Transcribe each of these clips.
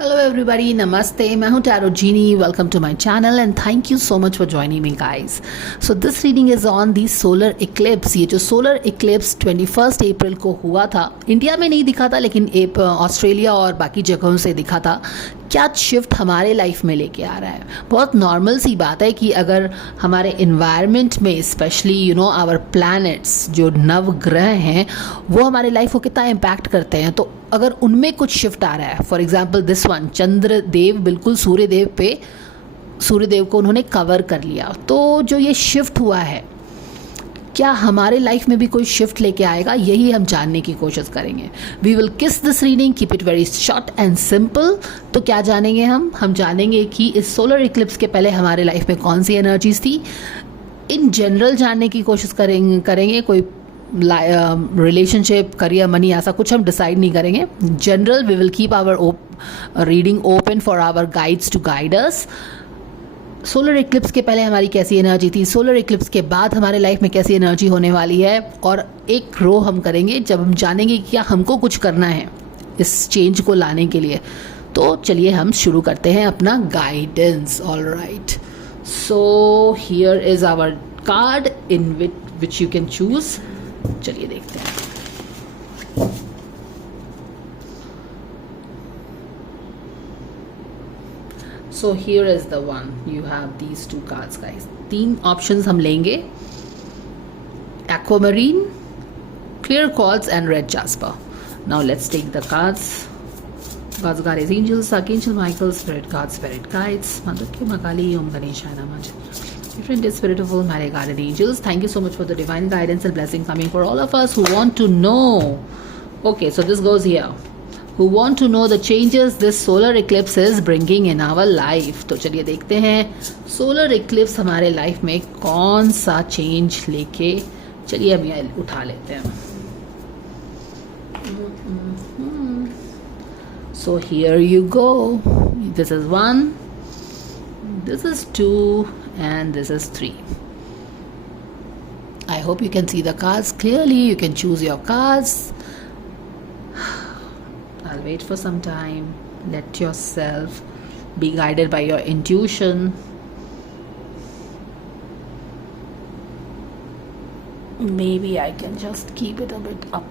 Hello everybody, नमस्ते। मैं हूं tarot Genie. Welcome to my channel and thank you so much for joining me guys. So this reading is on the solar eclipse. ये जो solar Eclipse 21 अप्रैल को हुआ था, India में नहीं दिखा था लेकिन ऑस्ट्रेलिया और बाकी जगहों से दिखा था। क्या शिफ्ट हमारे लाइफ में लेके आ रहा है। बहुत नॉर्मल सी बात है कि अगर हमारे इन्वायरमेंट में स्पेशली आवर प्लैनेट्स जो नवग्रह हैं वो हमारे लाइफ को कितना इम्पैक्ट करते हैं, तो अगर उनमें कुछ शिफ्ट आ रहा है, for example this one, Chandradev बिल्कुल सूर्यदेव को उन्होंने कवर कर लिया, तो जो ये शिफ्ट हुआ है क्या हमारे लाइफ में भी कोई शिफ्ट लेके आएगा, यही हम जानने की कोशिश करेंगे। वी विल किस this reading, keep it very short and simple. तो क्या जानेंगे हम जानेंगे कि इस सोलर इक्लिप्स के पहले हमारे लाइफ में कौन सी एनर्जीज थी, इन जनरल जानने की कोशिश करेंगे। कोई रिलेशनशिप, करियर, मनी, ऐसा कुछ हम डिसाइड नहीं करेंगे। General we will keep our reading open for our guides to guide us. Solar eclipse के पहले हमारी कैसी एनर्जी थी, सोलर इक्लिप्स के बाद हमारे लाइफ में कैसी एनर्जी होने वाली है, और एक रो हम करेंगे जब हम जानेंगे कि क्या हमको कुछ करना है इस चेंज को लाने के लिए। तो चलिए हम शुरू करते हैं अपना guidance. All right, so here is our card in which you can choose. चलिए देखते हैं। So here is the one. You have these two cards, guys. 3 options हम लेंगे: aquamarine, clear quartz and red jasper. Now let's take the cards. God's guardian angels, Archangel Michael, spirit guides, spirit guides, Mother Makali, Om Ganeshaya Namah. Different spirit of all my guardian angels, thank you so much for the divine guidance and blessing coming for all of us who want to know. Okay, so this goes here. Who want to know the changes this solar eclipse is bringing in our life. तो चलिए देखते हैं solar Eclipse हमारे life में कौन सा change लेके, चलिए हम ये उठा लेते हैं। So here you go. This is 1, this is 2 and this is 3. I hope you can see the cards clearly. You can choose your cards. I'll wait for some time. Let yourself be guided by your intuition. Maybe I can just keep it a bit up.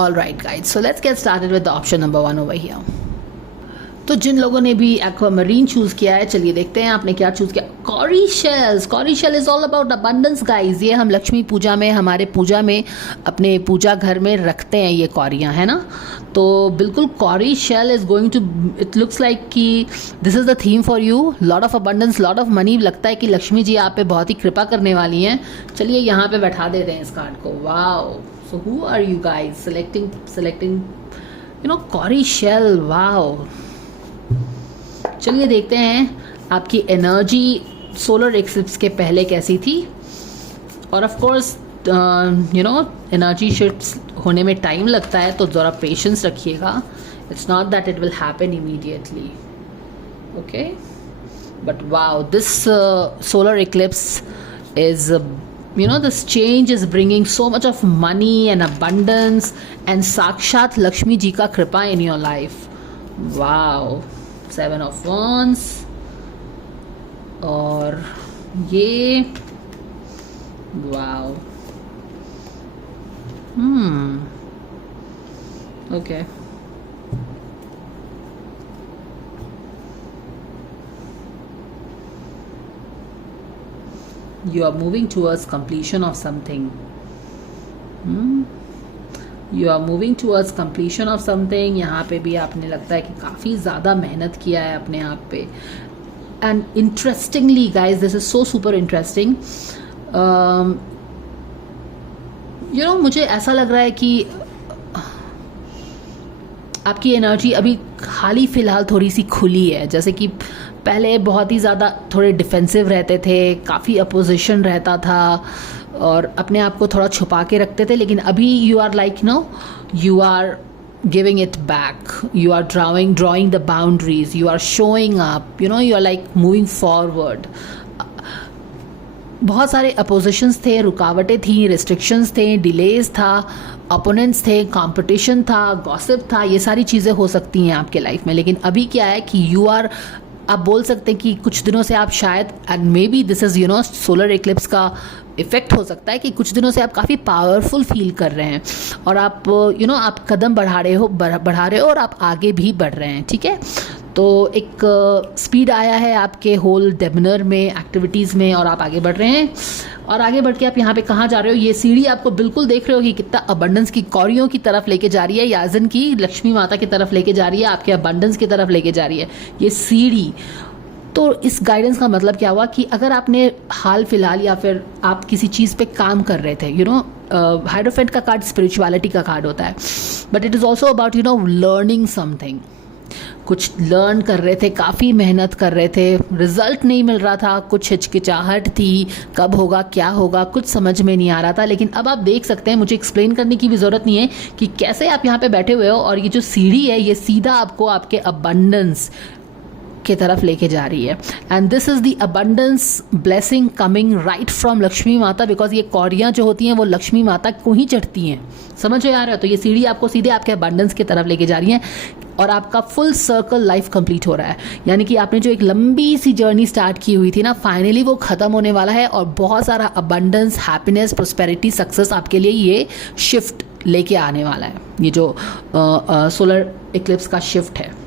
All right, guys. So let's get started with the option number 1 over here. तो जिन लोगों ने भी aquamarine choose किया है, चलिए देखते हैं आपने क्या चूज किया। Cowrie shells. Cowrie shell is all about abundance guys. ये हम लक्ष्मी पूजा में, हमारे पूजा में, अपने पूजा घर में रखते हैं ये कौरियाँ, है ना। तो बिल्कुल cowrie shell is going to, it looks like कि this is the theme for you. Lot of abundance, lot of money. लगता है कि लक्ष्मी जी आप पे बहुत ही कृपा करने वाली हैं। चलिए यहाँ पे बैठा देते हैं इस कार्ड को। Wow, so who are you guys selecting cowrie shell. Wow, चलिए देखते हैं आपकी एनर्जी सोलर इक्लिप्स के पहले कैसी थी। और ऑफ कोर्स एनर्जी शिफ्ट्स होने में टाइम लगता है, तो ज़रा पेशेंस रखिएगा। It's not that it will happen immediately, okay. But wow, this solar Eclipse is this change is bringing so much of money and abundance and साक्षात लक्ष्मी जी का कृपा in your life. Wow, 7 of Wands और ये wow. Okay. You are moving towards completion of something. You are moving towards completion of something. यहाँ पे भी आपने लगता है कि काफ़ी ज़्यादा मेहनत किया है अपने आप पे। And interestingly guys, this is so super interesting. मुझे ऐसा लग रहा है कि आपकी एनर्जी अभी हाल ही फिलहाल थोड़ी सी खुली है। जैसे कि पहले बहुत ही ज़्यादा थोड़े डिफेंसिव रहते थे, काफ़ी अपोजिशन रहता था और अपने आप को थोड़ा छुपा के रखते थे, लेकिन अभी you are like you are giving it back, you are drawing the boundaries, you are showing up, you are like moving forward. बहुत सारे अपोजिशंस थे, रुकावटें थी, रिस्ट्रिक्शंस थे, डिलेज था, अपोनेंट्स थे, कंपटीशन था, गॉसिप था, ये सारी चीज़ें हो सकती हैं आपके लाइफ में। लेकिन अभी क्या है कि यू आर, आप बोल सकते हैं कि कुछ दिनों से आप शायद, and may be this is solar Eclipse का इफेक्ट हो सकता है कि कुछ दिनों से आप काफ़ी पावरफुल फील कर रहे हैं और आप आप कदम बढ़ा रहे हो और आप आगे भी बढ़ रहे हैं, ठीक है। तो एक स्पीड आया है आपके होल डेमिनर में, एक्टिविटीज़ में, और आप आगे बढ़ रहे हैं। और आगे बढ़ के आप यहाँ पे कहाँ जा रहे हो, ये सीढ़ी आपको बिल्कुल देख रहे हो कि कितना अबंडेंस की कौड़ियों की तरफ लेके जा रही है, याजन की लक्ष्मी माता की तरफ लेके जा रही है, आपके अबंडेंस की तरफ लेके जा रही है ये सीढ़ी। तो इस गाइडेंस का मतलब क्या हुआ कि अगर आपने हाल फिलहाल या फिर आप किसी चीज़ पे काम कर रहे थे, हाइड्रोफेंट का कार्ड स्पिरिचुअलिटी का कार्ड होता है, but it is also about learning something. कुछ लर्न कर रहे थे, काफ़ी मेहनत कर रहे थे, रिजल्ट नहीं मिल रहा था, कुछ हिचकिचाहट थी, कब होगा क्या होगा कुछ समझ में नहीं आ रहा था। लेकिन अब आप देख सकते हैं, मुझे एक्सप्लेन करने की भी ज़रूरत नहीं है कि कैसे आप यहाँ पे बैठे हुए हो और ये जो सीढ़ी है ये सीधा आपको आपके अबंडेंस की तरफ लेके जा रही है। And this is the abundance blessing coming right from Lakshmi माता, बिकॉज ये कौड़ियाँ जो होती हैं वो लक्ष्मी माता को ही चढ़ती हैं, समझ में आ रहा है। तो ये सीढ़ी आपको सीधे आपके अबंडेंस की तरफ लेके जा रही है और आपका फुल सर्कल लाइफ कंप्लीट हो रहा है। यानी कि आपने जो एक लंबी सी जर्नी स्टार्ट की हुई थी ना, फाइनली वो ख़त्म होने वाला है और बहुत सारा अबंडेंस, हैप्पीनेस, प्रोस्पेरिटी, सक्सेस आपके लिए ये शिफ्ट लेके आने वाला है, ये जो सोलर इक्लिप्स का शिफ्ट है।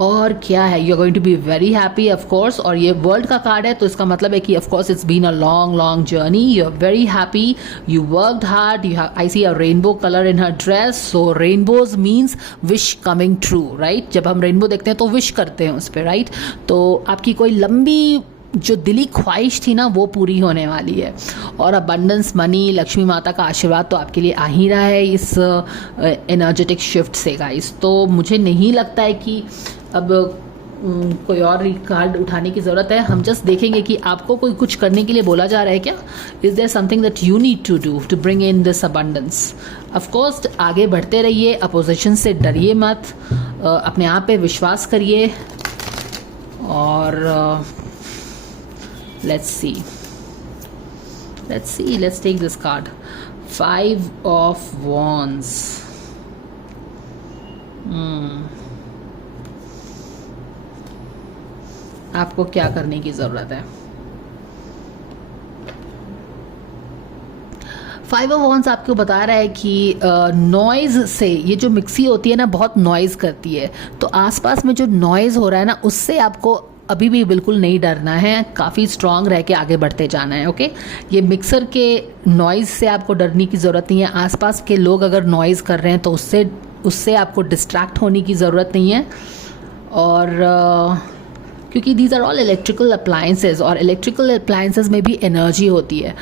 और क्या है, you are going to be very happy of course. और ये वर्ल्ड का कार्ड है तो इसका मतलब है कि of course it's been a long long journey, you are very happy, you worked hard, you have, I see a rainbow colour in her dress, so rainbows means wish coming true, right. जब हम rainbow देखते हैं तो wish करते हैं उस पर, right. तो आपकी कोई लंबी जो दिली ख्वाहिश थी ना वो पूरी होने वाली है। और अबंडेंस, मनी, लक्ष्मी माता का आशीर्वाद तो आपके लिए आ ही रहा है इस एनर्जेटिक शिफ्ट से गाइस। तो मुझे नहीं लगता है कि अब कोई और कार्ड उठाने की ज़रूरत है। हम जस्ट देखेंगे कि आपको कोई कुछ करने के लिए बोला जा रहा है क्या। Is there something that you need to do to bring in this abundance. Of course आगे बढ़ते रहिए, अपोजिशन से डरिए मत, अपने आप पे विश्वास करिए। और let's take this card, 5 of Wands। आपको क्या करने की ज़रूरत है। 5 ऑफ वॉन्ड्स आपको बता रहा है कि नॉइज़ से, ये जो मिक्सी होती है ना बहुत नॉइज़ करती है, तो आसपास में जो नॉइज़ हो रहा है ना उससे आपको अभी भी बिल्कुल नहीं डरना है, काफ़ी स्ट्रांग रह के आगे बढ़ते जाना है, ओके। ये मिक्सर के नॉइज़ से आपको डरने की ज़रूरत नहीं है। आसपास के लोग अगर नॉइज़ कर रहे हैं तो उससे आपको डिस्ट्रैक्ट होने की ज़रूरत नहीं है। और क्योंकि these are all electrical appliances, और इलेक्ट्रिकल अप्लायंसेज में भी एनर्जी होती है,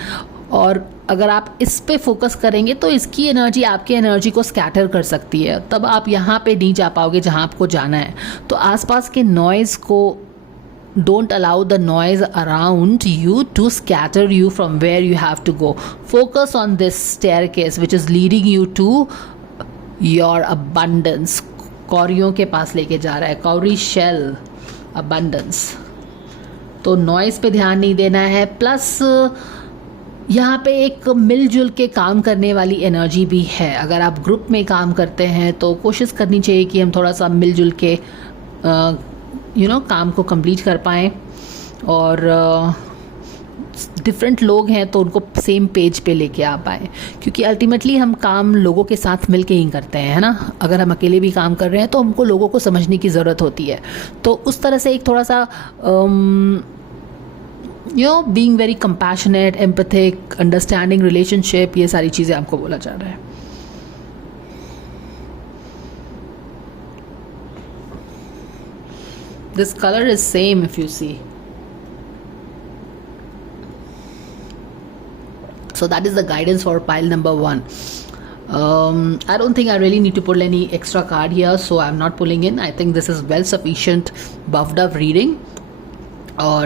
और अगर आप इस पे फोकस करेंगे तो इसकी एनर्जी आपकी एनर्जी को स्कैटर कर सकती है, तब आप यहाँ पे नहीं जा पाओगे जहाँ आपको जाना है। तो आसपास के नॉइज़ को, don't allow the noise around you to scatter you from where you have to go. Focus on this staircase which is leading you to your abundance. कौरियों के पास लेके जा रहा है, कौरी शेल, abundance। तो नॉइज पे ध्यान नहीं देना है। प्लस यहाँ पे एक मिलजुल के काम करने वाली एनर्जी भी है। अगर आप ग्रुप में काम करते हैं तो कोशिश करनी चाहिए कि हम थोड़ा सा मिलजुल के काम को कंप्लीट कर पाएँ। और डिफरेंट लोग हैं तो उनको सेम पेज पे लेके आ पाएँ, क्योंकि अल्टीमेटली हम काम लोगों के साथ मिल के ही करते हैं, है ना। अगर हम अकेले भी काम कर रहे हैं तो हमको लोगों को समझने की ज़रूरत होती है। तो उस तरह से एक थोड़ा सा being very compassionate, empathic, understanding relationship, ये सारी चीज़ें आपको बोला जा रहा है। This color is same if you see. So that is the guidance for pile number 1. I don't think I really need to pull any extra card here, so I'm not pulling in. I think this is well sufficient buffed up reading. Or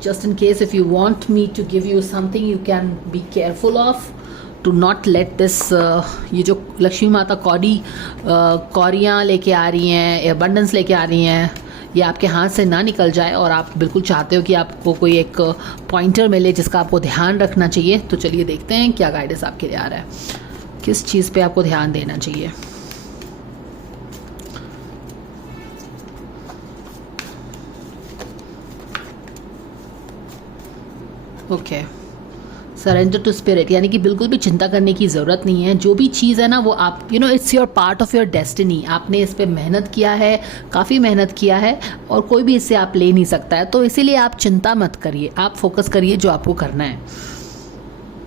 just in case if you want me to give you something you can be careful of, to not let this ये जो लक्ष्मी माता कौड़ियाँ लेके आ रही हैं, abundance लेके आ रही हैं, ये आपके हाथ से ना निकल जाए और आप बिल्कुल चाहते हो कि आपको कोई एक पॉइंटर मिले जिसका आपको ध्यान रखना चाहिए। तो चलिए देखते हैं क्या गाइडेंस आपके लिए आ रहा है, किस चीज़ पे आपको ध्यान देना चाहिए। ओके, सरेंडर टू स्पिरिट, यानी कि बिल्कुल भी चिंता करने की ज़रूरत नहीं है। जो भी चीज़ है ना वो आप it's your part of your destiny. आपने इस पर मेहनत किया है, काफ़ी मेहनत किया है और कोई भी इससे आप ले नहीं सकता है। तो इसीलिए आप चिंता मत करिए, आप फोकस करिए जो आपको करना है।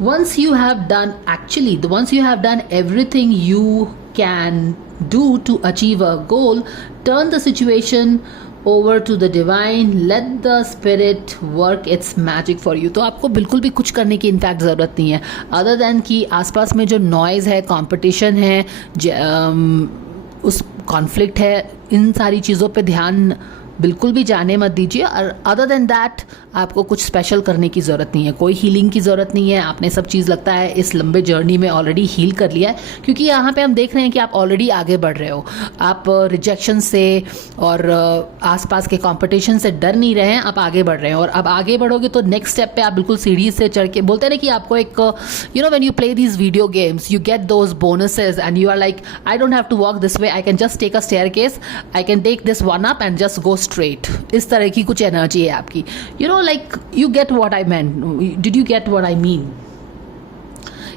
once you have done everything you can do to achieve a goal, turn the situation over to the divine, let the spirit work its magic for you। तो आपको बिल्कुल भी कुछ करने की इनफैक्ट ज़रूरत नहीं है, अदर देन कि आसपास में जो नॉइज़ है, कंपटीशन है, उस कॉन्फ्लिक्ट है, इन सारी चीज़ों पे ध्यान बिल्कुल भी जाने मत दीजिए। और अदर देन दैट आपको कुछ स्पेशल करने की ज़रूरत नहीं है, कोई हीलिंग की ज़रूरत नहीं है। आपने सब चीज़ लगता है इस लंबे जर्नी में ऑलरेडी हील कर लिया है, क्योंकि यहाँ पे हम देख रहे हैं कि आप ऑलरेडी आगे बढ़ रहे हो। आप रिजेक्शन से और आसपास के कंपटीशन से डर नहीं रहे हैं, आप आगे बढ़ रहे हैं। और अब आगे बढ़ोगे तो नेक्स्ट स्टेप पे आप बिल्कुल सीढ़ी से चढ़ के, बोलते हैं ना कि आपको एक when you play these video games you get those bonuses and you are like I don't have to walk this way, I can just take a staircase, I can take this one up and just go straight. इस तरह की कुछ energy है आपकी। Like you get what I mean, did you get what I mean?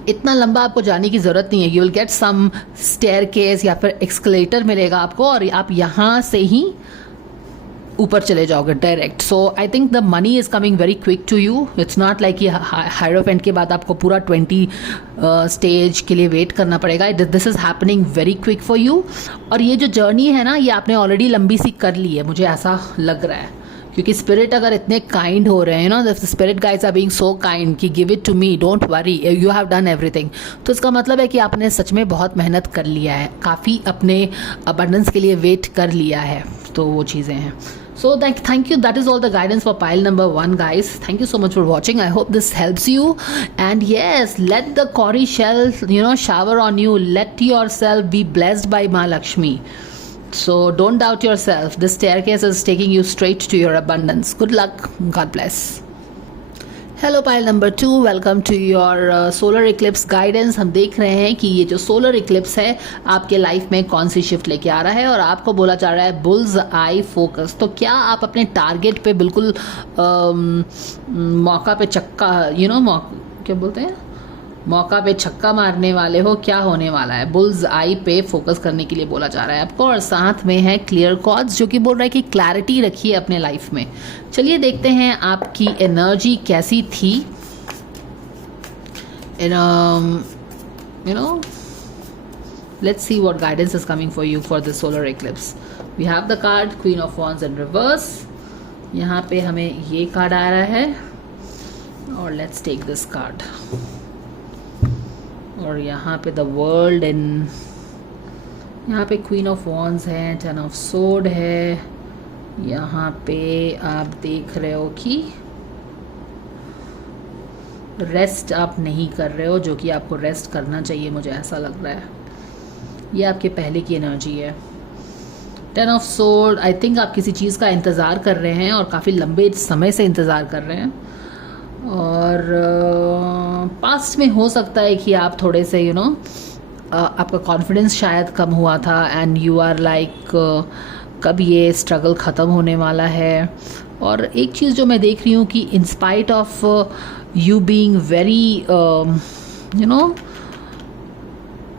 इतना लंबा आपको जाने की ज़रूरत नहीं है। You will get some staircase या फिर एक्सकलेटर मिलेगा आपको और आप यहाँ से ही ऊपर चले जाओगे direct. So I think the money is coming very quick to you. It's not like कि हायरोफेंट के बाद आपको पूरा 20 स्टेज के लिए वेट करना पड़ेगा। This is happening very quick for you. और ये जो जर्नी है ना, ये आपने ऑलरेडी लंबी सी कर ली है, मुझे ऐसा लग रहा है, क्योंकि स्पिरिट अगर इतने काइंड हो रहे हैं the spirit guides are being so kind कि give it to me, don't worry, you have done everything. तो इसका मतलब है कि आपने सच में बहुत मेहनत कर लिया है, काफ़ी अपने अबंडेंस के लिए वेट कर लिया है। तो वो चीज़ें हैं। So thank you. That is all the guidance for pile number 1, guys. Thank you so much for watching. I hope this helps you. And yes, let the Kauri shell, shower on you. Let yourself be blessed by Ma Lakshmi. So don't doubt yourself. This staircase is taking you straight to your abundance. Good luck. God bless. Hello pile number 2, welcome to your solar eclipse guidance. हम देख रहे हैं कि ये जो solar Eclipse है आपके life में कौन सी शिफ्ट लेके आ रहा है और आपको बोला जा रहा है बुल्स आई फोकस। तो क्या आप अपने टारगेट पे बिल्कुल मौका पे चक्का क्या बोलते हैं, मौका पे छक्का मारने वाले हो? क्या होने वाला है? बुल्स आई पे फोकस करने के लिए बोला जा रहा है आपको। और साथ में है क्लियर कॉर्ड्स जो कि बोल रहा है कि क्लैरिटी रखिए अपने लाइफ में। चलिए देखते हैं आपकी एनर्जी कैसी थी। Let's see what guidance is coming for you for the solar eclipse. We have the card queen of wands in reverse. यहाँ पे हमें ये कार्ड आ रहा है और लेट्स टेक दिस कार्ड। और यहाँ पे द वर्ल्ड इन, यहाँ पे क्वीन ऑफ वॉन्ड्स है, 10 ऑफ सोर्ड है। यहाँ पे आप देख रहे हो कि रेस्ट आप नहीं कर रहे हो, जो कि आपको रेस्ट करना चाहिए, मुझे ऐसा लग रहा है। ये आपके पहले की एनर्जी है। 10 ऑफ सोर्ड, आई थिंक आप किसी चीज़ का इंतज़ार कर रहे हैं और काफ़ी लंबे समय से इंतज़ार कर रहे हैं। और पास्ट में हो सकता है कि आप थोड़े से आपका कॉन्फिडेंस शायद कम हुआ था एंड यू आर लाइक कब ये स्ट्रगल ख़त्म होने वाला है। और एक चीज़ जो मैं देख रही हूँ कि in spite of you being very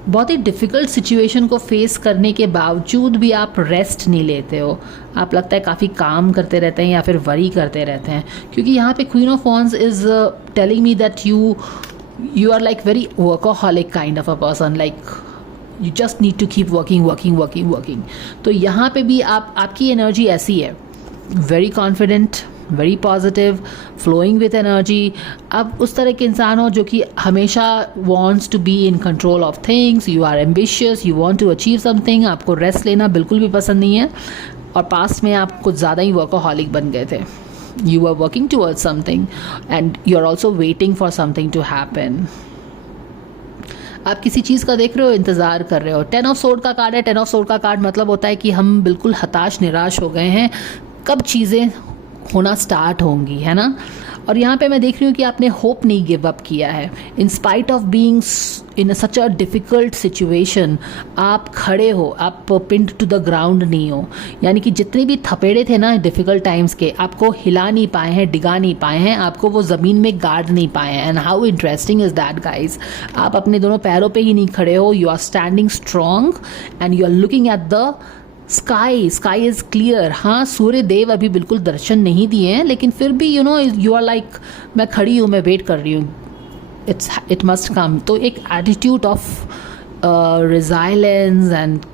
बहुत ही डिफ़िकल्ट सिचुएशन को फेस करने के बावजूद भी आप रेस्ट नहीं लेते हो। आप लगता है काफ़ी काम करते रहते हैं या फिर वरी करते रहते हैं, क्योंकि यहाँ पे queen of wands is telling me that you are like very workaholic kind of a person, like you just need to keep working. तो यहाँ पे भी आपकी एनर्जी ऐसी है, very confident, very positive, flowing with energy. अब उस तरह के इंसान हो जो कि हमेशा wants to be in control of things, you are ambitious, you want to achieve something. आपको रेस्ट लेना बिल्कुल भी पसंद नहीं है और पास्ट में आप कुछ ज़्यादा ही वर्कोहॉलिक बन गए थे। You are working towards something and you are also waiting for something to happen. आप किसी चीज़ का देख रहे हो, इंतज़ार कर रहे हो। 10 ऑफ सोर्ड का कार्ड है। 10 ऑफ सोर्ड का कार्ड मतलब होता है कि हम बिल्कुल हताश निराश हो गए हैं, कब चीज़ें होना स्टार्ट होंगी, है ना। और यहाँ पे मैं देख रही हूँ कि आपने होप नहीं गिव अप किया है। In spite of being in such a difficult situation आप खड़े हो, आप पिंड टू द ग्राउंड नहीं हो। यानी कि जितने भी थपेड़े थे ना डिफ़िकल्ट टाइम्स के, आपको हिला नहीं पाए हैं, डिगा नहीं पाए हैं, आपको वो ज़मीन में गाड़ नहीं पाए हैं। And how interesting is that guys, आप अपने दोनों पैरों पे ही नहीं खड़े हो। You are standing strong and you are looking at the sky is clear. हाँ, सूर्य देव अभी बिल्कुल दर्शन नहीं दिए हैं, लेकिन फिर भी यू आर लाइक मैं खड़ी हूँ, मैं वेट कर रही हूँ, इट मस्ट कम। तो एक attitude of resilience and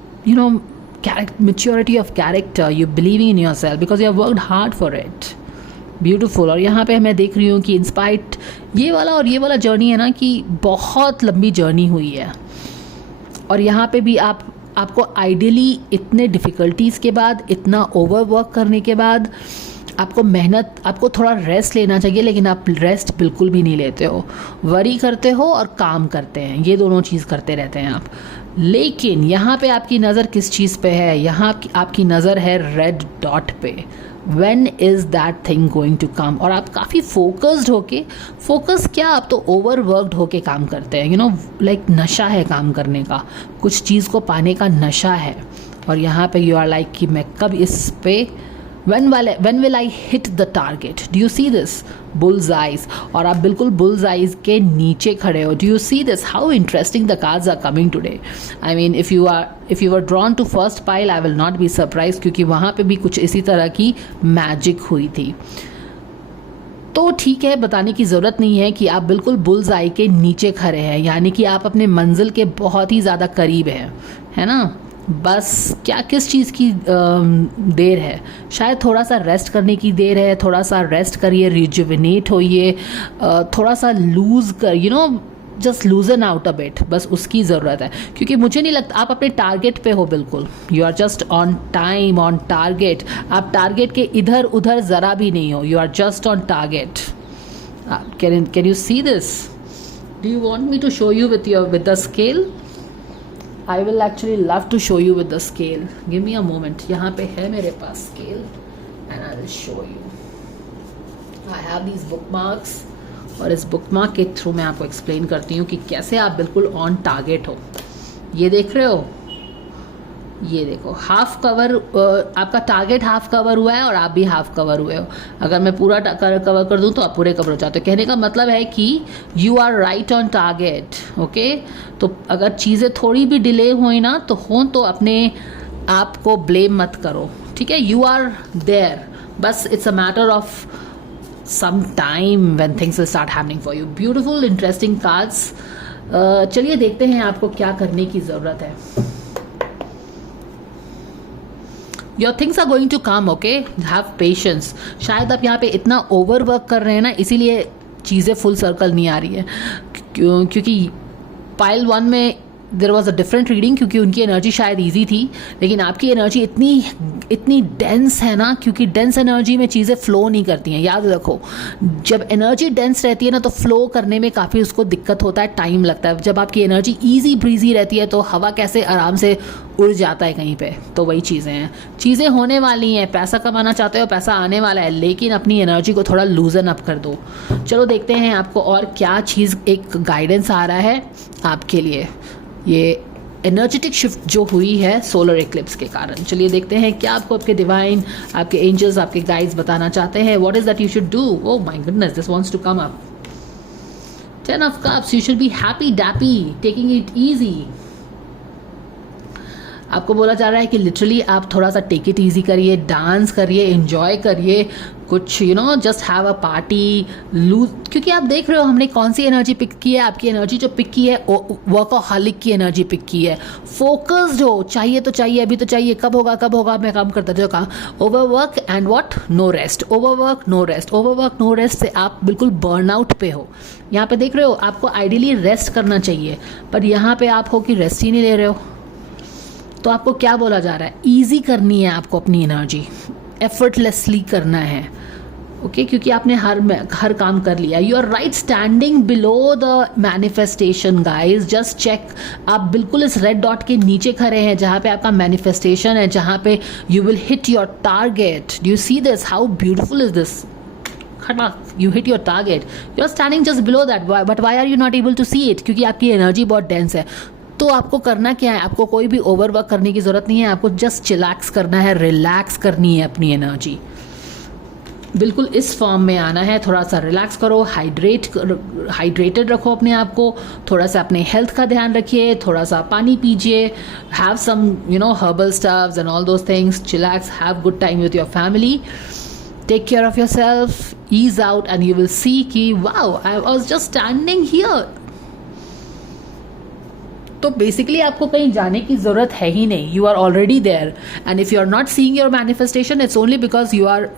maturity of character, you believing in yourself because you have worked hard for it. Beautiful. और यहाँ पे मैं देख रही हूँ कि इंस्पाइट ये वाला जर्नी है ना कि बहुत लंबी जर्नी हुई है। और यहाँ पे भी आपको आइडियली इतने डिफ़िकल्टीज़ के बाद, इतना ओवरवर्क करने के बाद आपको थोड़ा रेस्ट लेना चाहिए, लेकिन आप रेस्ट बिल्कुल भी नहीं लेते हो। वरी करते हो और काम करते हैं, ये दोनों चीज़ करते रहते हैं आप। लेकिन यहाँ पे आपकी नज़र किस चीज़ पे है? यहाँ आपकी नज़र है रेड डॉट पे। When is that thing going to come? और आप काफ़ी फोकस्ड होके, फोकस क्या, आप तो ओवरवर्कड होके काम करते हैं। लाइक नशा है काम करने का, कुछ चीज़ को पाने का नशा है। और यहाँ पे यू आर लाइक कि मैं कब इस पे when will I hit the target? Do you see this? Bullseyes। और आप बिल्कुल bullseyes के नीचे खड़े हो। Do you see this? How interesting the cards are coming today. I mean, if you were drawn to first pile, I will not be surprised, क्योंकि वहाँ पे भी कुछ इसी तरह की मैजिक हुई थी। तो ठीक है, बताने की ज़रूरत नहीं है कि आप बिल्कुल बुल्सआई के नीचे खड़े हैं, यानी कि आप अपने मंजिल के बहुत ही ज़्यादा करीब हैं, है ना। बस किस चीज़ की देर है? शायद थोड़ा सा रेस्ट करने की देर है। थोड़ा सा रेस्ट करिए, रिजुविनेट होइए, थोड़ा सा लूज़ कर जस्ट लूजन आउट अ बिट, बस उसकी ज़रूरत है। क्योंकि मुझे नहीं लगता आप अपने टारगेट पे हो बिल्कुल। You are just on time, on target. आप टारगेट के इधर उधर ज़रा भी नहीं हो, you are just on target. Can you see this? Do you want me to show you with the scale? I will actually love to show you with the scale. Give me a moment. यहाँ पे है मेरे पास scale and I will show you. I have these bookmarks और इस bookmark के through मैं आपको explain करती हूँ कि कैसे आप बिल्कुल on target हो। ये देख रहे हो? ये देखो, हाफ कवर, आपका टारगेट हाफ कवर हुआ है और आप भी हाफ कवर हुए हो। अगर मैं पूरा कवर कर दूं तो आप पूरे कवर हो जाते हो। कहने का मतलब है कि you are right on target. Okay, तो अगर चीज़ें थोड़ी भी डिले हुई ना तो अपने आप को ब्लेम मत करो, ठीक है। यू आर देयर, बस it's a matter of some time when things will start happening for you. Beautiful, interesting cards. चलिए देखते हैं आपको क्या करने की ज़रूरत है। Your things are going to come, okay? Have patience. शायद आप यहाँ पे इतना ओवर वर्क कर रहे हैं ना, इसीलिए चीज़ें फुल सर्कल नहीं आ रही है। क्योंकि पाइल 1 में there was a different reading, क्योंकि उनकी एनर्जी शायद ईजी थी, लेकिन आपकी एनर्जी इतनी डेंस है ना, क्योंकि डेंस एनर्जी में चीज़ें फ्लो नहीं करती हैं। याद रखो, जब एनर्जी डेंस रहती है ना तो फ्लो करने में काफ़ी उसको दिक्कत होता है, टाइम लगता है। जब आपकी एनर्जी ईजी ब्रीजी रहती है तो हवा कैसे आराम से उड़ जाता है कहीं पे। तो वही चीज़ें हैं, चीज़ें होने वाली हैं। पैसा कमाना चाहते हो, पैसा आने वाला है, लेकिन अपनी एनर्जी को थोड़ा लूजन अप कर दो। चलो देखते हैं आपको और क्या चीज़, एक गाइडेंस आ रहा है आपके लिए, ये एनर्जेटिक शिफ्ट जो हुई है सोलर एक्लिप्स के कारण। चलिए देखते हैं क्या आपको आपके डिवाइन, आपके एंजल्स, आपके गाइड्स बताना चाहते हैं। What is that you should do? Oh my goodness, this wants to come up. 10 of cups, you should be happy dappy, taking it easy. आपको बोला जा रहा है कि लिटरली आप थोड़ा सा टेक इट ईजी करिए, डांस करिए, एंजॉय करिए, कुछ just have a party, loose. क्योंकि आप देख रहे हो हमने कौन सी एनर्जी पिक की है। आपकी एनर्जी जो पिक की है वर्कहॉलिक की एनर्जी पिक की है। फोकस्ड हो, चाहिए तो चाहिए, अभी तो चाहिए, कब होगा मैं काम करता जो कहा। Overwork and what, no rest. Overwork no rest, overwork no rest से आप बिल्कुल बर्नआउट पे हो। यहाँ पे देख रहे हो, आपको आइडियली रेस्ट करना चाहिए, पर यहाँ पे आप हो कि रेस्ट ही नहीं ले रहे हो। तो आपको क्या बोला जा रहा है? ईजी करनी है आपको अपनी एनर्जी, एफर्टलेसली करना है। ओके क्योंकि आपने हर काम कर लिया. You are right standing below the manifestation guys. Just check, आप बिल्कुल इस रेड डॉट के नीचे खड़े हैं जहाँ पे आपका मैनिफेस्टेशन है, जहाँ पे you will hit your target. Do you see this? How beautiful is this? You hit your target. You are standing just below that. But why are you not able to see it? क्योंकि आपकी energy बहुत dense है. तो आपको करना क्या है? आपको कोई भी ओवरवर्क करने की ज़रूरत नहीं है. आपको जस्ट चिलैक्स करना है, रिलैक्स करनी है अपनी एनर्जी. बिल्कुल इस फॉर्म में आना है. थोड़ा सा रिलैक्स करो, हाइड्रेटेड रखो अपने आप को. थोड़ा सा अपने हेल्थ का ध्यान रखिए, थोड़ा सा पानी पीजिए. Have some herbal stuffs and all those things. Chillax, have good time with your family. Take care of yourself, ease out, and you will see कि wow, I was just standing here. तो basically आपको कहीं जाने की जरूरत है ही नहीं. You are already there, and if you are not seeing your manifestation, it's only because you are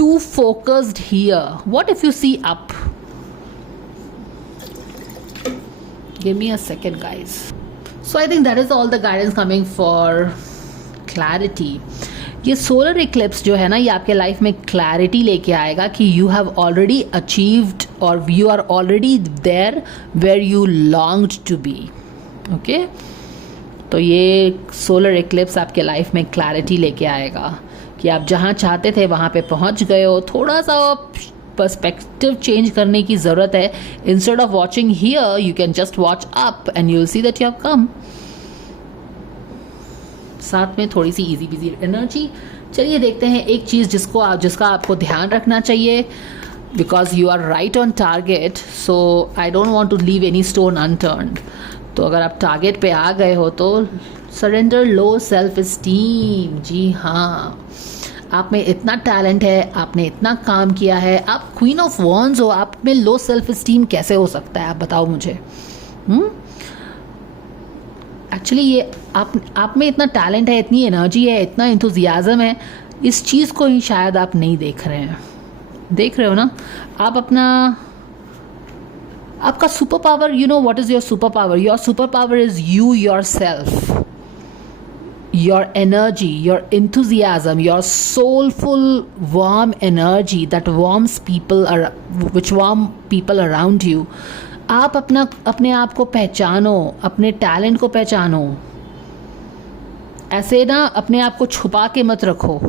too focused here. What if you see up? Give me a second, guys. So I think that is all the guidance coming for clarity. ये solar Eclipse जो है ना, ये आपके life में clarity लेके आएगा कि यू हैव ऑलरेडी अचीव्ड और you are already there where you longed to be. Okay, तो ये सोलर इक्लिप्स आपके लाइफ में क्लैरिटी लेके आएगा कि आप जहाँ चाहते थे वहाँ पे पहुँच गए हो. थोड़ा सा पर्सपेक्टिव चेंज करने की ज़रूरत है. Instead of watching here you can just watch up and you will see that you have come. साथ में थोड़ी सी इजी बिजी एनर्जी. चलिए देखते हैं एक चीज़ जिसका आपको ध्यान रखना चाहिए. Because you are right on target, so I don't want to leave any stone unturned. तो अगर आप टारगेट पे आ गए हो तो सरेंडर लो सेल्फ इस्टीम. जी हाँ, आप में इतना टैलेंट है, आपने इतना काम किया है, आप क्वीन ऑफ वॉन्ड्स हो, आप में लो सेल्फ इस्टीम कैसे हो सकता है? आप बताओ मुझे. एक्चुअली ये आप में इतना टैलेंट है, इतनी एनर्जी है, इतना इंथुजियाज़म है. इस चीज़ को ही शायद आप नहीं देख रहे हैं. देख रहे हो ना आप आपका super power. You know what is your super power? Your super power is you your self, your energy, your enthusiasm, your soulful warm energy that warms people which warm people around you. आप अपने आप को पहचानो, अपने talent को पहचानो. ऐसे ना अपने आप को छुपा के मत रखो.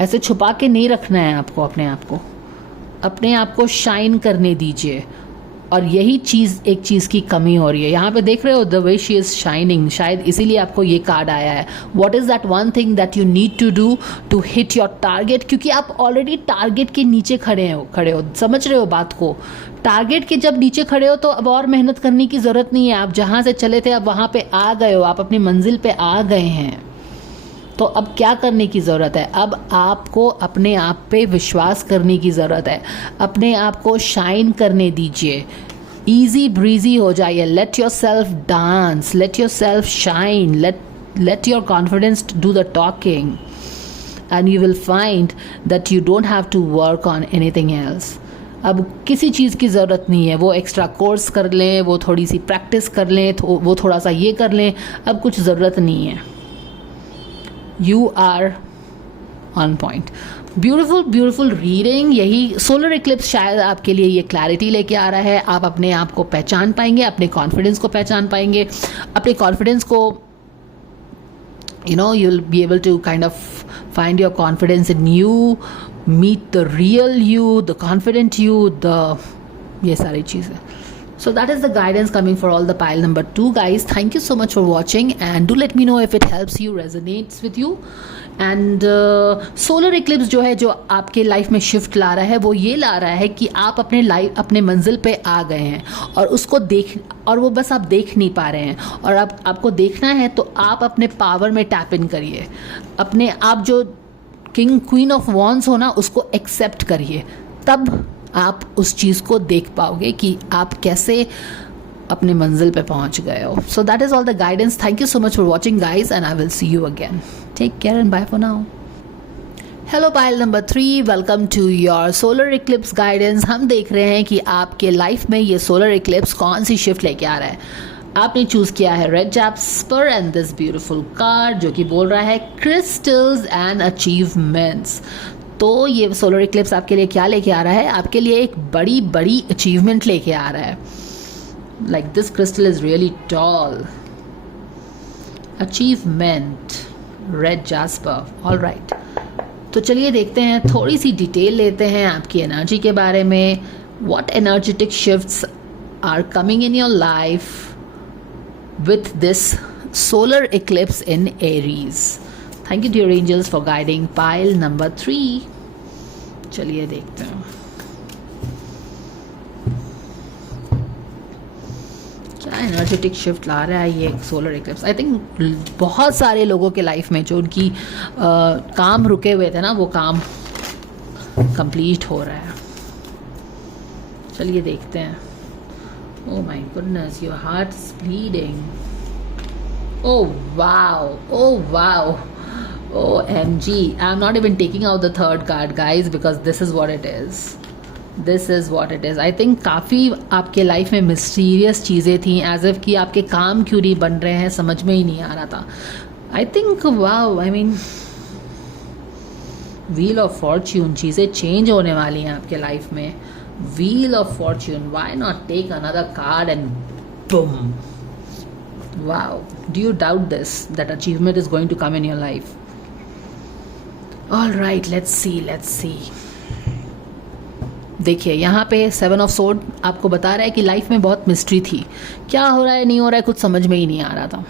ऐसे छुपा के नहीं रखना है आपको. अपने आप को शाइन करने दीजिए. और यही एक चीज़ की कमी हो रही है. यहाँ पे देख रहे हो the way she is shining. शायद इसीलिए आपको ये कार्ड आया है. What is that one thing that you need to do to hit your target? क्योंकि आप ऑलरेडी टारगेट के नीचे खड़े हो. समझ रहे हो बात को? टारगेट के जब नीचे खड़े हो तो अब और मेहनत करने की ज़रूरत नहीं है. आप जहाँ से चले थे अब वहाँ पे आ गए हो. आप अपनी मंजिल पे आ गए हैं. तो अब क्या करने की ज़रूरत है? अब आपको अपने आप पे विश्वास करने की ज़रूरत है. अपने आप को शाइन करने दीजिए. ईजी ब्रीजी हो जाइए. Let yourself dance, let yourself shine, let your confidence do the talking and you will find that you don't have to work on anything else. अब किसी चीज़ की ज़रूरत नहीं है. वो एक्स्ट्रा कोर्स कर लें, वो थोड़ी सी प्रैक्टिस कर लें, वो थोड़ा सा ये कर लें. अब कुछ ज़रूरत नहीं है. You are on point. Beautiful reading. यही सोलर इक्लिप्स शायद आपके लिए ये क्लैरिटी लेके आ रहा है. आप अपने आप को पहचान पाएंगे, अपने कॉन्फिडेंस को पहचान पाएंगे. अपने कॉन्फिडेंस को you'll be able to kind of find your confidence in you, meet the real you, the confident you, ये सारी चीज़ें. So that is the guidance coming for all the pile number 2 guys. Thank you so much for watching and do let me know if it helps you, resonates with you. And solar eclipse जो है, जो आपके life में shift ला रहा है, वो ये ला रहा है कि आप अपने मंजिल पे आ गए हैं और उसको और वो बस आप देख नहीं पा रहे हैं. और आपको देखना है तो आप अपने पावर में टैप इन करिए. अपने आप जो किंग क्वीन ऑफ वॉन्ड्स हो ना, उसको एक्सेप्ट करिए. तब आप उस चीज़ को देख पाओगे कि आप कैसे अपने मंजिल पे पहुंच गए हो. So that is all the guidance. Thank you so much for watching guys and I will see you again. Take care and bye for now. Hello pile number 3, welcome to your solar eclipse guidance. हम देख रहे हैं कि आपके life में ये solar Eclipse कौन सी shift लेके आ रहा है. आपने चूज़ किया है red jasper and this beautiful card जो कि बोल रहा है क्रिस्टल्स एंड अचीवमेंट्स. तो ये सोलर इक्लिप्स आपके लिए क्या लेके आ रहा है? आपके लिए एक बड़ी बड़ी अचीवमेंट लेके आ रहा है. Like this crystal is really tall. Achievement, red jasper. All right, तो चलिए देखते हैं, थोड़ी सी डिटेल लेते हैं आपकी एनर्जी के बारे में. What energetic shifts are coming in your life with this solar eclipse in Aries. Thank you dear angels for guiding pile number 3. चलिए देखते हैं क्या एनर्जेटिक शिफ्ट ला रहा है ये सोलर इक्लिप्स. आई थिंक बहुत सारे लोगों के लाइफ में जो उनकी काम रुके हुए थे ना, वो काम कंप्लीट हो रहा है. चलिए देखते हैं. Oh my goodness, your heart is bleeding. Oh wow, oh wow, OMG. I'm not even taking out the third card guys because this is what it is. This is what it is. I think काफ़ी आपके life में mysterious चीज़ें थी, as if कि आपके काम क्यों नहीं बन रहे हैं समझ में ही नहीं आ रहा था. I think wow, I mean wheel of Fortune, चीज़ें चेंज होने वाली हैं आपके लाइफ में. Wheel of Fortune. Why not take another card and boom? Wow. Do you doubt this? That achievement is going to come in your life. All right. Let's see. Let's see. देखिए यहाँ पे 7 of Swords आपको बता रहा है कि life में बहुत मिस्ट्री थी. क्या हो रहा है नहीं हो रहा है कुछ समझ में ही नहीं आ रहा था.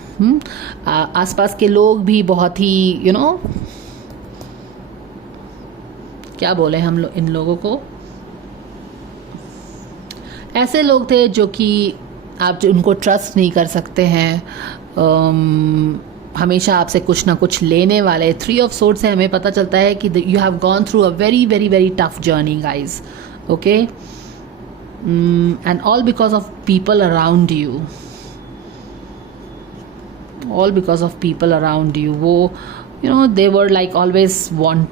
आसपास के लोग भी बहुत ही क्या बोले हम इन लोगों को, ऐसे लोग थे जो कि आप जो उनको ट्रस्ट नहीं कर सकते हैं. हमेशा आपसे कुछ ना कुछ लेने वाले. 3 of Swords से हमें पता चलता है कि you have gone through a very very very tough journey guys. Okay, and all because of people around you. All because of people around you. वो दे वर लाइक ऑलवेज वांट,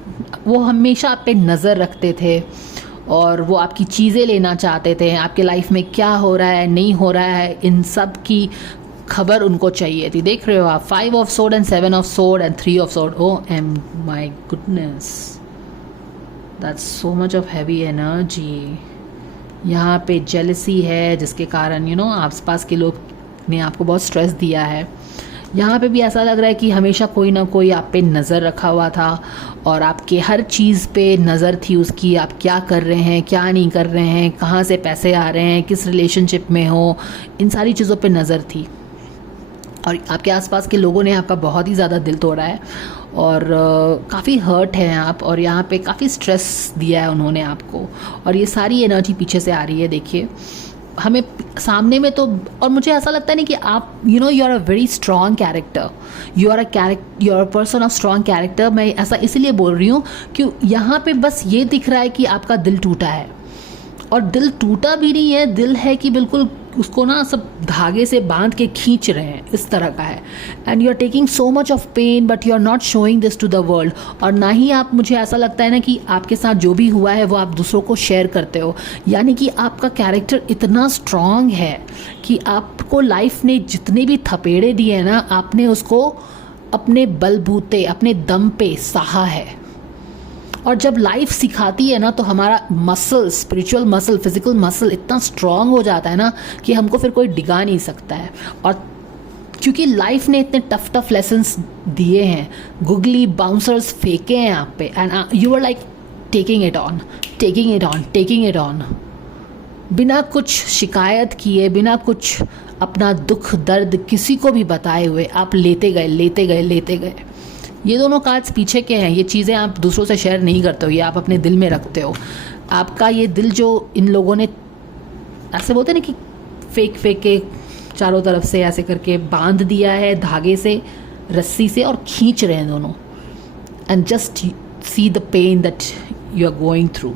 वो हमेशा आप पे नज़र रखते थे और वो आपकी चीज़ें लेना चाहते थे. आपके लाइफ में क्या हो रहा है नहीं हो रहा है इन सब की खबर उनको चाहिए थी. देख रहे हो आप 5 of Swords and 7 of Swords and 3 of Swords. Oh my goodness, that's so much of heavy energy. यहाँ पे जेलसी है जिसके कारण आसपास के लोग ने आपको बहुत स्ट्रेस दिया है. यहाँ पे भी ऐसा लग रहा है कि हमेशा कोई ना कोई आप पे नज़र रखा हुआ था और आपके हर चीज़ पे नज़र थी उसकी. आप क्या कर रहे हैं, क्या नहीं कर रहे हैं, कहाँ से पैसे आ रहे हैं, किस रिलेशनशिप में हो, इन सारी चीज़ों पे नज़र थी. और आपके आसपास के लोगों ने आपका बहुत ही ज़्यादा दिल तोड़ा है और काफ़ी हर्ट हैं आप. और यहाँ पे काफ़ी स्ट्रेस दिया है उन्होंने आपको और ये सारी एनर्जी पीछे से आ रही है. देखिए हमें सामने में तो, और मुझे ऐसा लगता है ना कि आप you are a very strong character. You are a person of strong character. मैं ऐसा इसलिए बोल रही हूँ कि यहाँ पे बस ये दिख रहा है कि आपका दिल टूटा है. और दिल टूटा भी नहीं है, दिल है कि बिल्कुल उसको ना सब धागे से बांध के खींच रहे हैं, इस तरह का है. And you are taking so much of pain but you are not showing this to the world. और ना ही आप, मुझे ऐसा लगता है ना कि आपके साथ जो भी हुआ है वो आप दूसरों को शेयर करते हो. यानी कि आपका कैरेक्टर इतना स्ट्रांग है कि आपको लाइफ ने जितने भी थपेड़े दिए हैं ना, आपने उसको अपने बलबूते, अपने दम पे सहा है. और जब लाइफ सिखाती है ना तो हमारा muscle, spiritual muscle, physical muscle इतना स्ट्रांग हो जाता है ना कि हमको फिर कोई डिगा नहीं सकता है. और क्योंकि लाइफ ने इतने टफ लेसन्स दिए हैं, गुगली बाउंसर्स फेंके हैं आप पे, and you are like taking it on, taking it on, taking it on. बिना कुछ शिकायत किए, बिना कुछ अपना दुख दर्द किसी को भी बताए हुए आप लेते गए, लेते गए, लेते गए. ये दोनों कार्ड्स पीछे के हैं. ये चीज़ें आप दूसरों से शेयर नहीं करते हो, ये आप अपने दिल में रखते हो. आपका ये दिल जो इन लोगों ने ऐसे बोलते हैं ना कि फेंक के चारों तरफ से ऐसे करके बांध दिया है धागे से, रस्सी से, और खींच रहे हैं दोनों. And just see the pain that you are going through.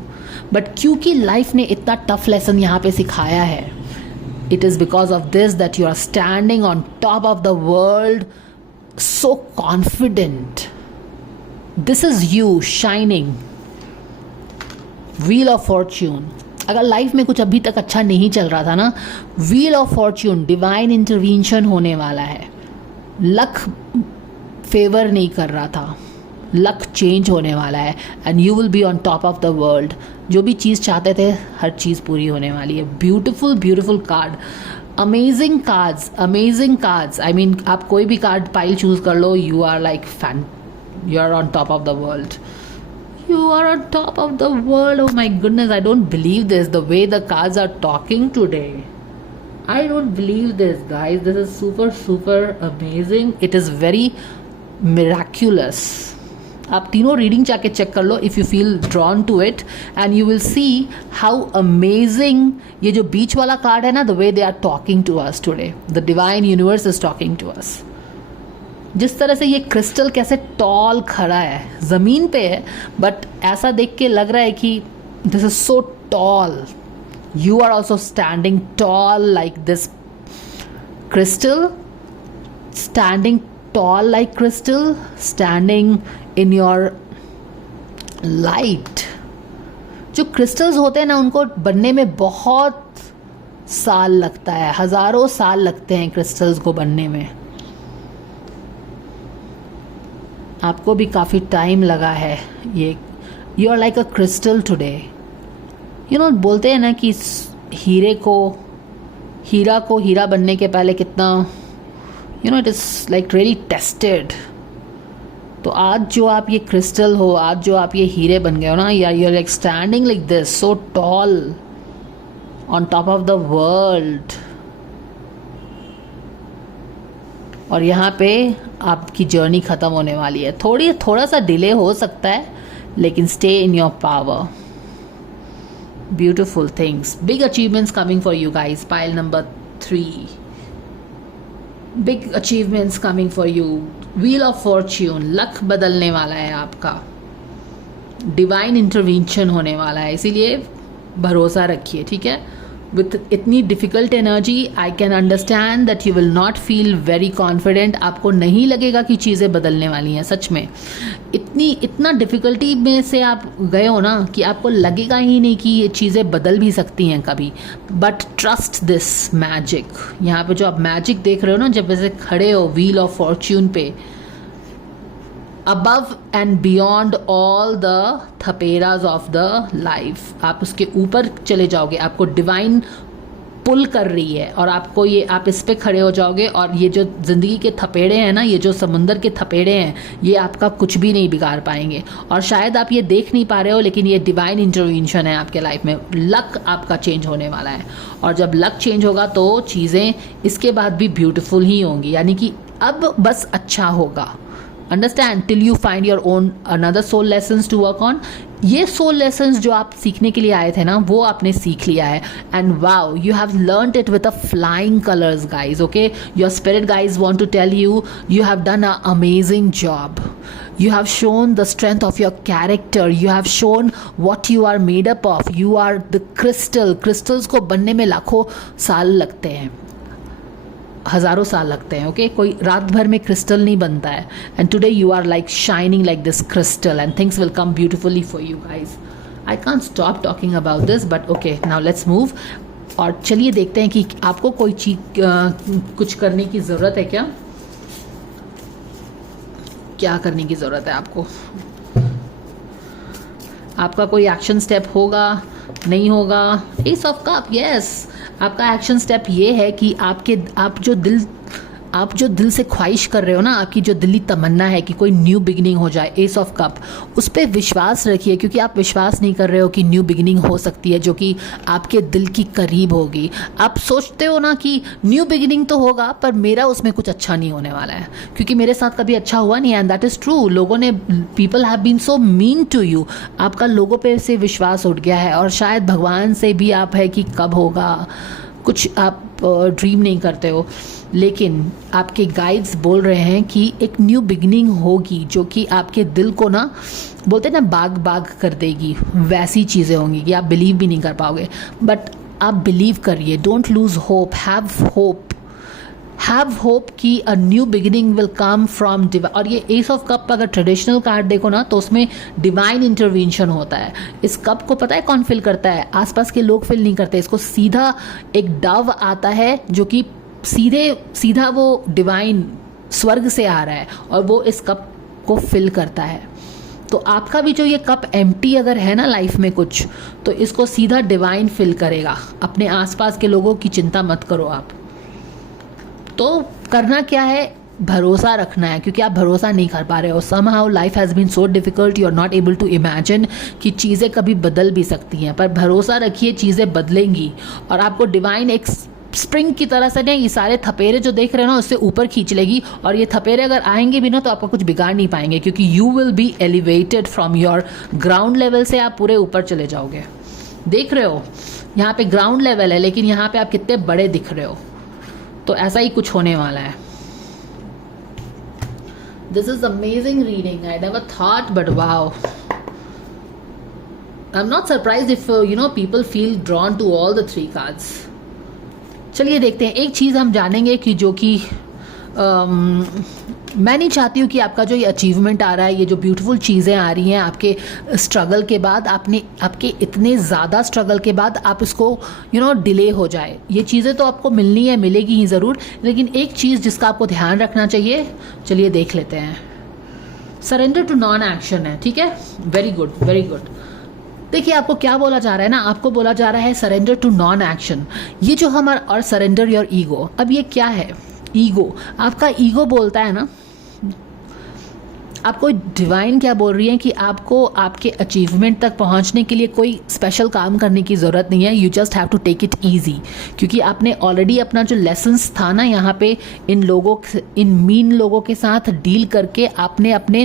But क्योंकि लाइफ ने इतना टफ लेसन यहाँ पे सिखाया है, it is because of this that you are standing on top of the world, so confident. This is you shining. Wheel of Fortune. अगर life में कुछ अभी तक अच्छा नहीं चल रहा था ना, Wheel of Fortune, divine intervention होने वाला है. लक फेवर नहीं कर रहा था, लक चेंज होने वाला है and you will be on top of the world. जो भी चीज़ चाहते थे हर चीज़ पूरी होने वाली है। Beautiful beautiful card, amazing cards. I mean आप कोई भी कार्ड पाइल चूज कर लो, you are like fan, you are on top of the world, you are on top of the world. Oh my goodness, I don't believe this, the way the cards are talking today. I don't believe this, guys. This is super amazing. It is very miraculous. आप तीनों reading जाके check कर लो if you feel drawn to it and you will see how amazing ये जो बीच वाला card है ना, the way they are talking to us today, the divine universe is talking to us. जिस तरह से ये क्रिस्टल कैसे टॉल खड़ा है, ज़मीन पे है बट ऐसा देख के लग रहा है कि this is so tall. You are also standing tall like this crystal, standing tall like crystal, standing in your light. जो क्रिस्टल्स होते हैं ना, उनको बनने में बहुत साल लगता है, हजारों साल लगते हैं क्रिस्टल्स को बनने में। आपको भी काफ़ी टाइम लगा है। ये you are like a crystal today. You know, बोलते हैं ना कि हीरा को हीरा बनने के पहले कितना, you know, it is like really tested. तो आज जो आप ये क्रिस्टल हो, आज जो आप ये हीरे बन गए हो ना, यार, you are like standing like this, so tall on top of the world. और यहाँ पे आपकी जर्नी ख़त्म होने वाली है। थोड़ा सा डिले हो सकता है, लेकिन stay in your power. Beautiful things, big achievements coming for you guys. Pile number 3, big achievements coming for you. Wheel of Fortune, luck बदलने वाला है आपका, divine intervention होने वाला है, इसीलिए भरोसा रखिए, ठीक है। With इतनी difficult energy, I can understand that you will not feel very confident. आपको नहीं लगेगा कि चीज़ें बदलने वाली हैं। सच में इतना डिफ़िकल्टी में से आप गए हो ना कि आपको लगेगा ही नहीं कि ये चीज़ें बदल भी सकती हैं कभी। But trust this magic. यहाँ पे जो आप मैजिक देख रहे हो ना, जब वैसे खड़े हो व्हील ऑफ फॉर्च्यून पे, above and beyond all the थपेराज ऑफ द लाइफ, आप उसके ऊपर चले जाओगे। आपको डिवाइन पुल कर रही है और आपको ये, आप इस पे खड़े हो जाओगे और ये जो ज़िंदगी के थपेड़े हैं ना, ये जो समुंदर के थपेड़े हैं, ये आपका कुछ भी नहीं बिगाड़ पाएंगे। और शायद आप ये देख नहीं पा रहे हो, लेकिन ये डिवाइन इंटरवेंशन है आपके लाइफ में। लक आपका चेंज होने वाला है और जब लक चेंज होगा तो चीज़ें इसके बाद भी ब्यूटीफुल ही होंगी, यानी कि अब बस अच्छा होगा। Understand, till you find your own another soul lessons to work on. ये सोल लेसन्स जो आप सीखने के लिए आए थे ना, वो आपने सीख लिया है and wow, you have learned it with a flying colours guys. Okay, your spirit guides want to tell you, you have done a amazing job. You have shown the strength of your character. You have shown what you are made up of. You are the crystal. Crystals को बनने में लाखों साल लगते हैं, हज़ारों साल लगते हैं। ओके, कोई रात भर में क्रिस्टल नहीं बनता है। And today you are like shining like this crystal and things will come beautifully for you guys. I can't stop talking about this, but okay, now let's move. और चलिए देखते हैं कि आपको कोई चीज कुछ करने की ज़रूरत है क्या करने की ज़रूरत है आपको। आपका कोई एक्शन स्टेप होगा, नहीं होगा। एस ऑफ कप, यस, आपका एक्शन स्टेप ये है कि आप जो दिल से ख्वाहिश कर रहे हो ना, आपकी जो दिली तमन्ना है कि कोई न्यू बिगिनिंग हो जाए, एस ऑफ कप, उस पर विश्वास रखिए, क्योंकि आप विश्वास नहीं कर रहे हो कि न्यू बिगिनिंग हो सकती है जो कि आपके दिल की करीब होगी। आप सोचते हो ना कि न्यू बिगिनिंग तो होगा पर मेरा उसमें कुछ अच्छा नहीं होने वाला है, क्योंकि मेरे साथ कभी अच्छा हुआ नहीं है। And that is true. लोगों ने, people have been so mean to you. आपका लोगों पे से विश्वास उठ गया है और शायद भगवान से भी आप है कि कब होगा, कुछ आप ड्रीम नहीं करते हो, लेकिन आपके गाइड्स बोल रहे हैं कि एक न्यू बिगनिंग होगी जो कि आपके दिल को ना, बोलते हैं ना, बाग बाग कर देगी। वैसी चीज़ें होंगी कि आप बिलीव भी नहीं कर पाओगे, बट आप बिलीव करिए। Don't lose hope, have hope कि a new beginning will come from divine. और ये एस ऑफ कप अगर ट्रेडिशनल कार्ड देखो ना, तो उसमें डिवाइन इंटरवेंशन होता है। इस कप को पता है कौन फिल करता है? आसपास के लोग फिल नहीं करते इसको, सीधा एक डव आता है जो कि सीधा वो डिवाइन स्वर्ग से आ रहा है और वो इस कप को फिल करता है। तो आपका भी जो ये कप एम्प्टी अगर है ना लाइफ में कुछ, तो इसको सीधा डिवाइन फिल करेगा। अपने आसपास के लोगों की चिंता मत करो आप। तो करना क्या है, भरोसा रखना है, क्योंकि आप भरोसा नहीं कर पा रहे हो। somehow life has been so difficult, you are not able to imagine कि चीज़ें कभी बदल भी सकती हैं, पर भरोसा रखिए चीज़ें बदलेंगी और आपको डिवाइन एक स्प्रिंग की तरह से नहीं, ये सारे थपेरे जो देख रहे हो ना उससे ऊपर खींच लेगी, और ये थपेरे अगर आएंगे भी ना तो आपका कुछ बिगाड़ नहीं पाएंगे, क्योंकि you will be elevated from your ground level से आप पूरे ऊपर चले जाओगे। देख रहे हो यहाँ पे ग्राउंड लेवल है, लेकिन यहाँ पे आप कितने बड़े दिख रहे हो। तो ऐसा ही कुछ होने वाला है। This is amazing reading. I never thought, but wow. I'm not surprised if people feel drawn to all the three cards. चलिए देखते हैं। एक चीज़ हम जानेंगे कि जो कि मैं नहीं चाहती हूँ कि आपका जो ये अचीवमेंट आ रहा है, ये जो ब्यूटीफुल चीज़ें आ रही हैं आपके स्ट्रगल के बाद, आपके इतने ज़्यादा स्ट्रगल के बाद आप इसको डिले हो जाए। ये चीज़ें तो आपको मिलनी है, मिलेगी ही ज़रूर, लेकिन एक चीज़ जिसका आपको ध्यान रखना चाहिए, चलिए देख लेते हैं। सरेंडर टू नॉन एक्शन है, ठीक है, वेरी गुड वेरी गुड। देखिए आपको क्या बोला जा रहा है ना, आपको बोला जा रहा है सरेंडर टू नॉन एक्शन। ये जो हमारा, और सरेंडर योर ईगो। अब ये क्या है ईगो? आपका ईगो बोलता है ना, आपको डिवाइन क्या बोल रही है कि आपको आपके अचीवमेंट तक पहुंचने के लिए कोई स्पेशल काम करने की ज़रूरत नहीं है। You just have to take it easy, क्योंकि आपने ऑलरेडी अपना जो लेसन्स था ना यहाँ पे इन मीन लोगों के साथ डील करके आपने अपने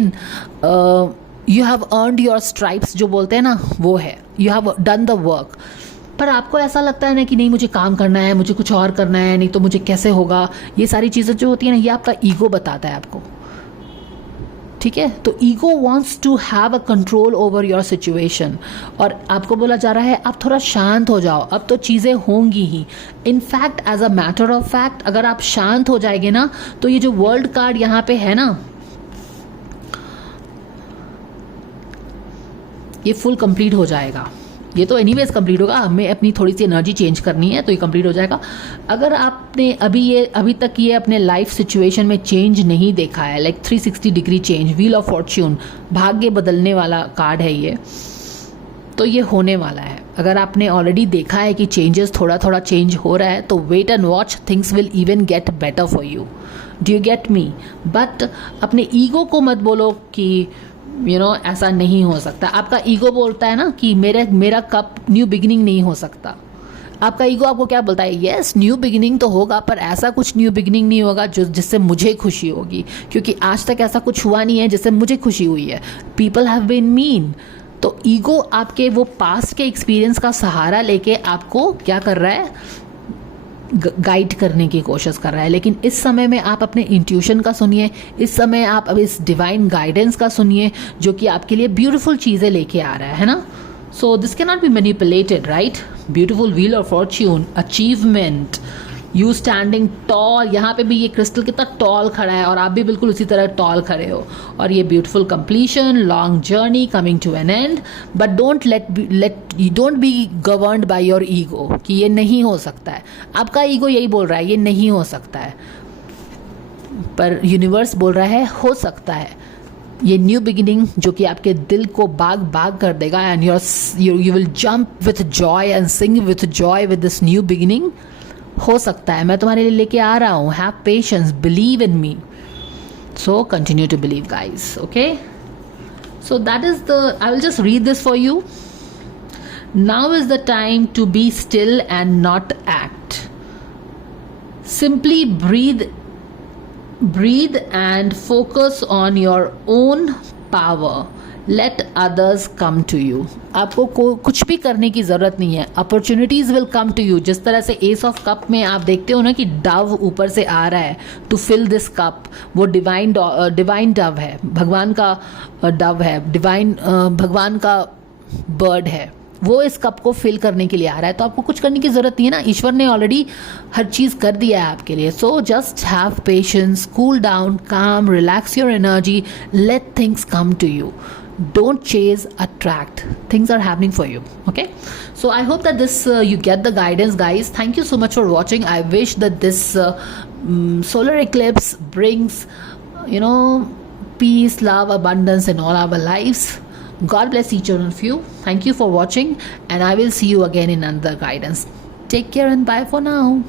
you have earned your stripes जो बोलते हैं ना, वो है, you have done the work. पर आपको ऐसा लगता है ना कि नहीं मुझे काम करना है, मुझे कुछ और करना है, नहीं तो मुझे कैसे होगा। ये सारी चीज़ें जो होती है ना, ये आपका ईगो बताता है आपको, ठीक है। तो ego wants to have a control over your situation, और आपको बोला जा रहा है आप थोड़ा शांत हो जाओ, अब तो चीज़ें होंगी ही। In fact as a matter of fact अगर आप शांत हो जाएंगे ना, तो ये जो वर्ल्ड कार्ड यहाँ पे है ना, ये फुल कंप्लीट हो जाएगा। ये तो एनीवेज कंप्लीट होगा, हमें अपनी थोड़ी सी एनर्जी चेंज करनी है तो ये कंप्लीट हो जाएगा। अगर आपने अभी तक ये अपने लाइफ सिचुएशन में चेंज नहीं देखा है, like 360 degree change, wheel of Fortune, भाग्य बदलने वाला कार्ड है ये, तो ये होने वाला है। अगर आपने ऑलरेडी देखा है कि चेंजेस थोड़ा थोड़ा चेंज हो रहा है, तो wait and watch, things will even get better for you. Do you get me? But अपने ईगो को मत बोलो कि ऐसा नहीं हो सकता। आपका ईगो बोलता है ना कि मेरा कप न्यू बिगिनिंग नहीं हो सकता। आपका ईगो आपको क्या बोलता है? यस, न्यू बिगिनिंग तो होगा, पर ऐसा कुछ न्यू बिगिनिंग नहीं होगा जिससे मुझे खुशी होगी, क्योंकि आज तक ऐसा कुछ हुआ नहीं है जिससे मुझे खुशी हुई है। People have been mean. तो ईगो आपके वो पास्ट के एक्सपीरियंस का सहारा लेके आपको क्या कर रहा है, गाइड करने की कोशिश कर रहा है। लेकिन इस समय में आप अपने इंट्यूशन का सुनिए, इस समय आप अब इस डिवाइन गाइडेंस का सुनिए, जो कि आपके लिए ब्यूटीफुल चीज़ें लेके आ रहा है ना। So this can not be manipulated, right? Beautiful wheel of fortune, achievement, you standing tall. यहाँ पे भी ये क्रिस्टल कितना टॉल खड़ा है और आप भी बिल्कुल उसी तरह टॉल खड़े हो। और ये beautiful completion, long journey coming to an end, but don't be governed by your ego कि ये नहीं हो सकता है। आपका ईगो यही बोल रहा है ये नहीं हो सकता है, पर यूनिवर्स बोल रहा है हो सकता है। ये न्यू बिगिनिंग जो कि आपके दिल को बाग बाग कर देगा, and you will jump with Joy and Singh with Joy with this new beginning. हो सकता है, मैं तुम्हारे लिए लेके आ रहा हूँ। Have patience, believe in me, so continue to believe guys, okay? So that is the, I will just read this for you. Now is the time to be still and not act. Simply breathe and focus on your own power. Let others come to you. आपको कुछ भी करने की ज़रूरत नहीं है. Opportunities will come to you. जिस तरह से Ace of Cup में आप देखते हो ना कि डव ऊपर से आ रहा है to fill this cup. वो डिवाइन डव है, भगवान का डव है, डिवाइन भगवान का बर्ड है. वो इस कप को फिल करने के लिए आ रहा है. तो आपको कुछ करने की ज़रूरत नहीं है ना, ईश्वर ने ऑलरेडी हर चीज़ कर दिया है आपके लिए. So just have patience, cool down, calm, relax your energy, let things come to you. Don't chase, attract. Things are happening for you. Okay, so I hope that this you get the guidance, guys. Thank you so much for watching. I wish that this solar eclipse brings peace, love, abundance in all our lives. God bless each one of you. Thank you for watching, and I will see you again in another guidance. Take care and bye for now.